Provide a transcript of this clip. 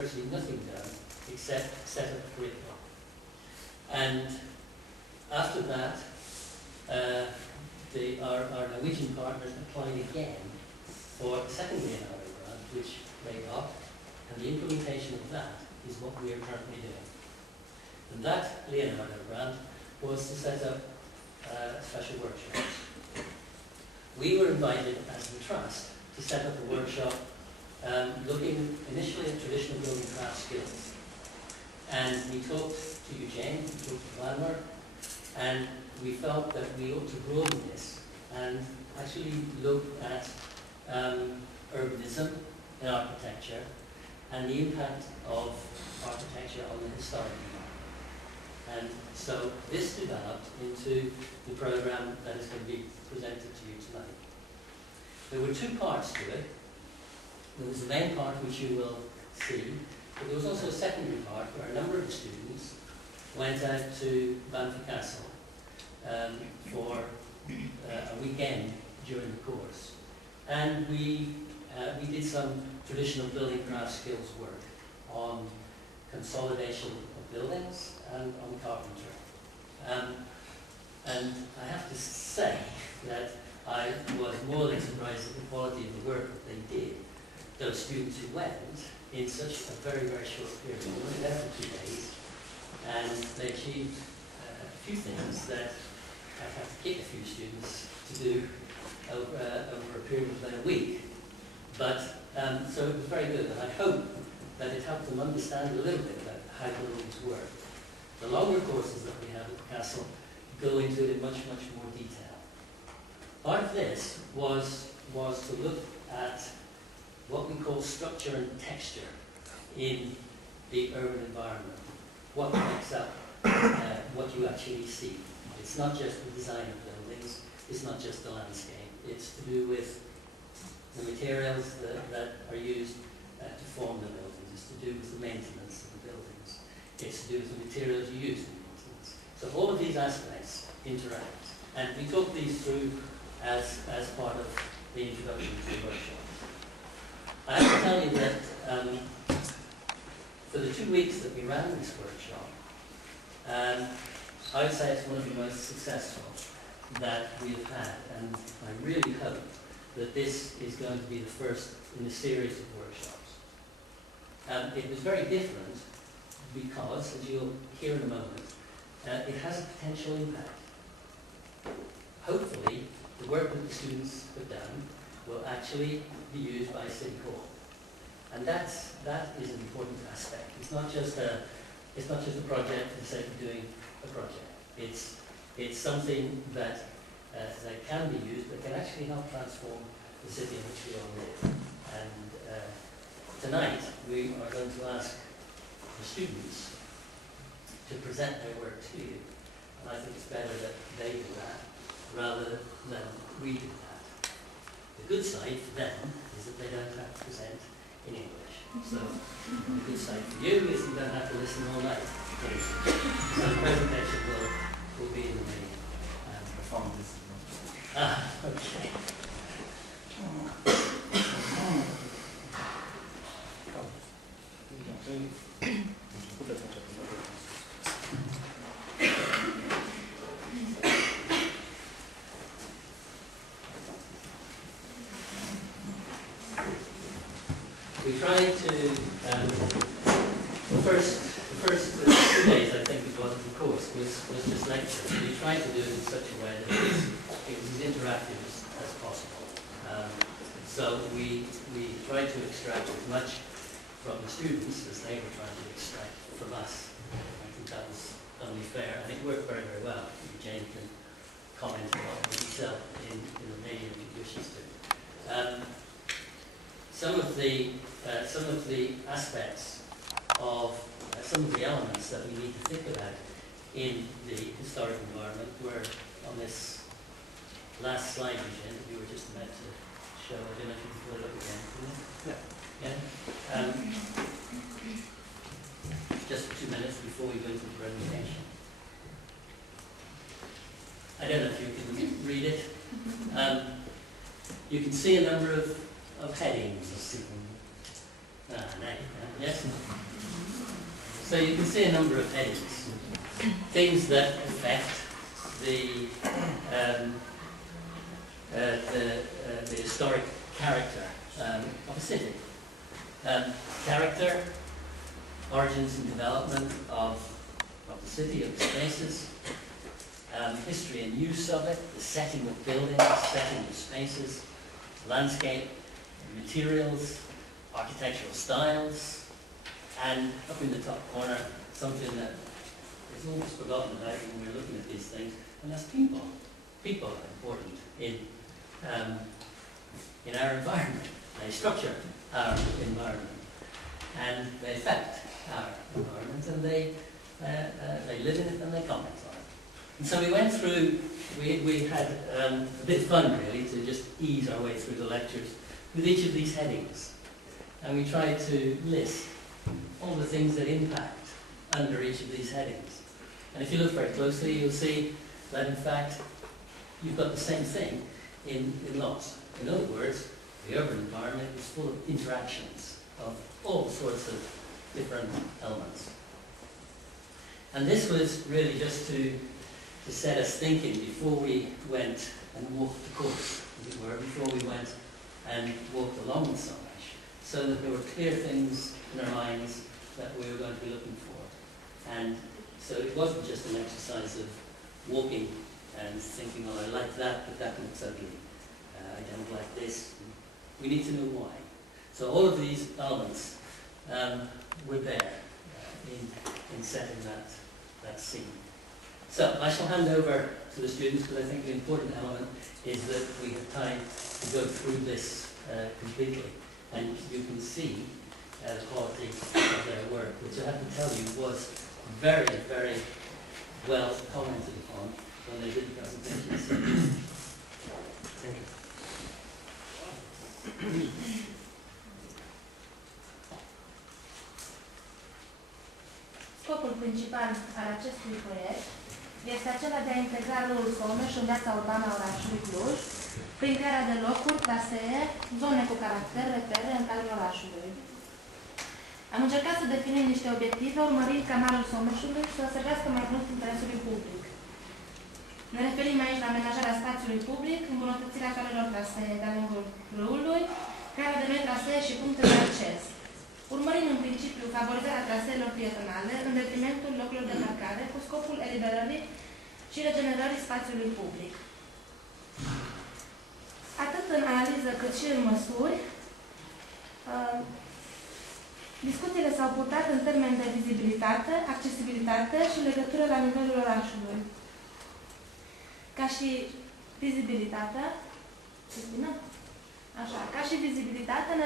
virtually nothing done except set up a curriculum. And after that, our Norwegian partners applied again for a second Leonardo grant, which they got, and the implementation of that is what we are currently doing. And that Leonardo grant was to set up a special workshop. We were invited as the trust to set up a workshop looking initially at traditional building craft skills. And we talked to Eugene, we talked to Vladimir, and we felt that we ought to broaden this and actually look at urbanism in architecture and the impact of architecture on the historic environment. And so this developed into the program that is going to be presented to you tonight. There were two parts to it. There was the main part which you will see, but there was also a secondary part where a number of the students went out to Banff Castle for a weekend during the course. And we did some traditional building craft skills work on consolidation of buildings and on carpentry. And I have to say that I was more than surprised at the quality of the work that they did. Those students who went in such a very, very short period. They were there for 2 days, and they achieved a few things that I have to kick a few students to do over a period of about a week. But so it was very good, and I hope that it helped them understand a little bit about how buildings work. The longer courses that we have at the castle go into it in much, much more detail. Part of this was to look at what we call structure and texture in the urban environment. What makes up what you actually see. It's not just the design of buildings, it's not just the landscape. It's to do with the materials that are used to form the buildings. It's to do with the maintenance of the buildings. It's to do with the materials you use in maintenance. So all of these aspects interact. And we talk these through as part of the introduction to the workshop. I have to tell you that for the 2 weeks that we ran this workshop, I would say it's one of the most successful that we've had, and I really hope that this is going to be the first in a series of workshops. It was very different because, as you'll hear in a moment, it has a potential impact. Hopefully, the work that the students have done will actually be used by City Hall. And that is an important aspect. It's not just a project for the sake of doing a project. It's something that can be used, that can actually help transform the city in which we all live. And tonight we are going to ask the students to present their work to you. And I think it's better that they do that rather than we do that. The good side for them is that they don't have to present in English. So the good side for you is you don't have to listen all night. So the presentation will be in the main performance. Ah, okay. We tried to, the first 2 days, I think it was, of the course, was just lecture. We tried to do it in such a way that it was as interactive as possible. So we tried to extract as much from the students as they were trying to extract from us. I think that was only fair, and it worked very, very well. Jane can comment on it himself in the medium if he wishes to. Some of the aspects of some of the elements that we need to think about in the historic environment were on this last slide, Eugene, that you were just about to show. I don't know if you can pull it up again. Yeah. Just 2 minutes before we go into the presentation. I don't know if you can read it. You can see a number of headings. Yes? So you can see a number of headings, things that affect the historic character of a city. Character, origins and development of the city, of the spaces, history and use of it, the setting of buildings, setting of spaces, landscape, materials, architectural styles, and up in the top corner, something that is almost forgotten about when we're looking at these things, and that's people. People are important in our environment. They structure our environment, and they affect our environment, and they live in it and they comment on it. And so we went through, we had a bit of fun really to just ease our way through the lectures with each of these headings. And we tried to list all the things that impact under each of these headings. And if you look very closely, you'll see that in fact you've got the same thing in lots. In other words, the urban environment is full of interactions of all sorts of different elements. And this was really just to set us thinking before we went and walked the course, as it were, before we went and walked along the Sawmash, so that there were clear things in our minds that we were going to be looking for. And so it wasn't just an exercise of walking and thinking, oh, I like that, but that looks ugly. I don't like this. We need to know why. So all of these elements were there in setting that scene. So I shall hand over to the students, because I think the important element is that we have time to go through this completely, and you can see the quality of their work, which I have to tell you was very, very well commented upon when they did the presentations. Thank you. Scopul principal al acestui proiect este acela de a integra râul Someș în viața urbană a orașului Cluj, prin crearea de locuri, trasee, zone cu caracter, repere în cadrul orașului. Am încercat să definim niște obiective, urmărind ca malul Someșului să servească mai mult interesului public. Ne referim aici la amenajarea spațiului public, îmbunătățirea actualelor trasee de-a lungul râului, crearea de noi trasee și puncte de acces. Urmărind în principiu favorizarea traseelor pietonale în detrimentul locurilor de parcare, cu scopul eliberării și regenerării spațiului public. Atât în analiză cât și în măsuri, discuțiile s-au purtat în termeni de vizibilitate, accesibilitate și legătură la nivelul orașului. Ca și vizibilitatea, ca și vizibilitatea,